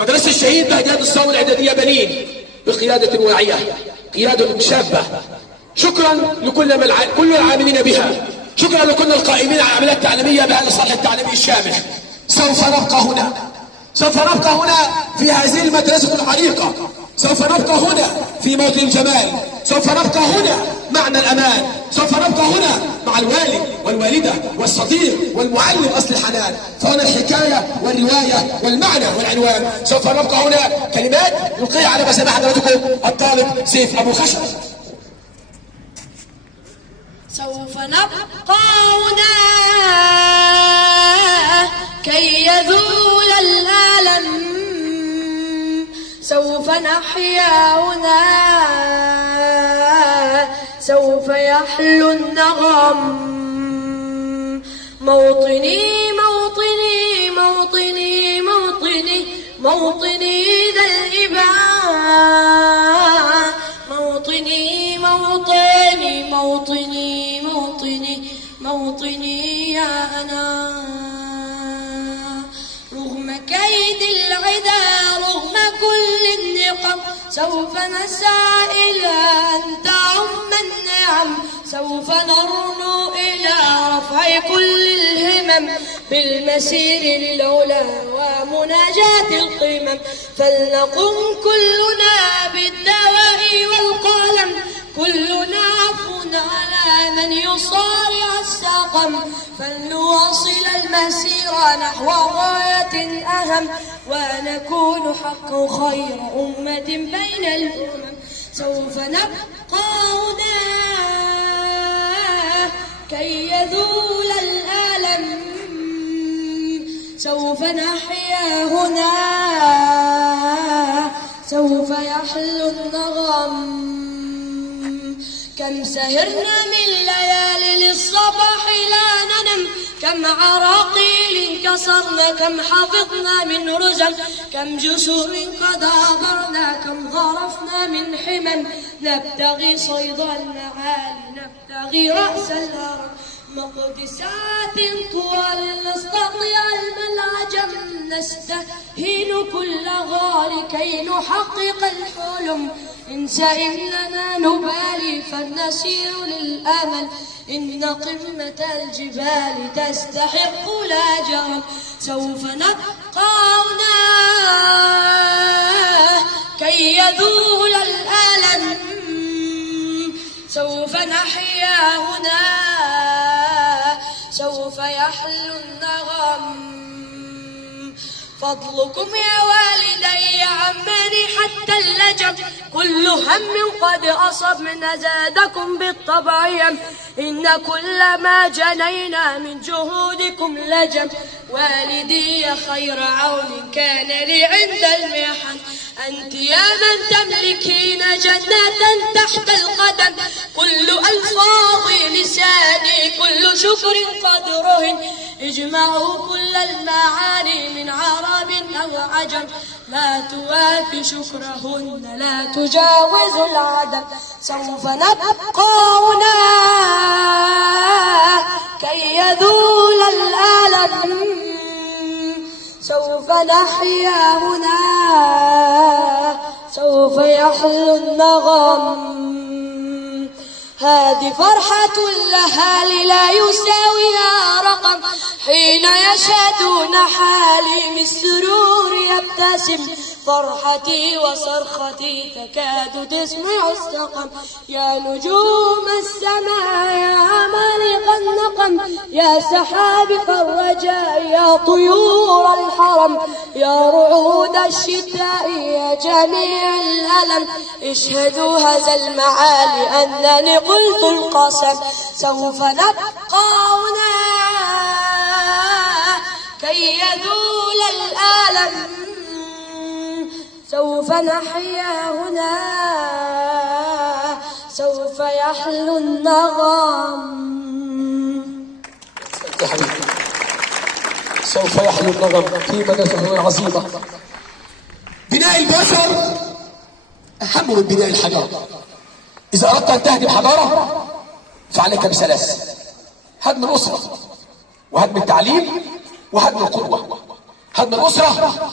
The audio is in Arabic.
مدرسة الشهيد بهجات الصوم الإعدادية بنين بقيادة واعية، قيادة شابة. شكرا لكل كل العاملين بها، شكرا لكل القائمين على العمليات التعليمية بهذا الصرح التعليمي الشامخ. سوف نبقى هنا في هذه المدرسة العريقة، سوف نبقى هنا في موطن الجمال، سوف نبقى هنا معنى الأمان، سوف نبقى هنا مع الوالد والوالدة والصديق والمعلم أصل الحنان، فهنا الحكاية والرواية والمعنى والعنوان. سوف نبقى هنا كلمات يلقيها على مسامع حضراتكم الطالب سيف أبو خشب. سوف نبقى هنا كي يذول الألم، سوف نحيا هنا، سوف يحلو النغم. موطني موطني موطني موطني موطني ذا الإباء، موطني موطني موطني موطني موطني يا أنا. رغم كيد العدا رغم كل النقم، سوف نسعى إلى أن تعم النعم، سوف نرنو إلى رفع كل الهمم، بالمسير للعلا ومناجاة القمم. فلنقم كلنا بالدواء والقلم، كلنا عفو على من يصارع السقم. فلنواصل المسير نحو غاية أهم، ونكون حقا خير أمة بين الأمم. سوف نبقى هنا كي يذول الألم، سوف نحيا هنا، سوف يحلو النغم. كم سهرنا من ليالي للصباح لا ننم، كم عراقيل كسرنا، كم حفظنا من رزم، كم جسور قد عبرنا، كم غرفنا من حمم. نبتغي صيد المعالي، نبتغي رأس الهرم، مقدسات طوال نستطيع المنعجم. نستهين كل غار كي نحقق الحلم، انسى إننا نبالي فلنسير للأمل، إن قمة الجبال تستحق لا جرم. سوف نبقى هنا كي يذول الألم، سوف نحيا هنا، سوف يحلو النغم. فضلكم يا والدي عماني حتى اللجم، كل هم قد أصب من زادكم بالطبع يم، إن كل ما جنينا من جهودكم لجم. والدي يا خير عون كان لي عند المحن، أنت يا من تملكين جنة تحت القدم. كل ألفاظ لساني كل شكر قد رهن، اجمعوا كل المعاني من عرب أو عجم، لا توافي شكرهن لا تجاوز العدم. سوف نبقى هنا كي يذول الألم، سوف نحيا هنا، سوف يحلو النغم. هذه فرحة الأهالي لا يساويها رقم، حين يشهدون حالي من السرور يبتسم. فرحتي وصرختي تكاد تسمع السقم، يا نجوم السماء يا عمالقة النقم، يا سحابق الرجاء يا طيور الحرم، يا رعود الشتاء يا جميع الألم. اشهدوا هذا المعالي أنني قلت القسم. سوف نبقى هنا كي يذول الألم، سوف نحيا هنا، سوف يحلو النغم. سوف يحلو النغم في مدرسة العظيمة. بناء البشر أهم من بناء الحضارة. إذا أردت أن تهدم حضارة فعليك بثلاث: هدم الأسرة، وهدم التعليم، وهدم القدوة. هدم الأسرة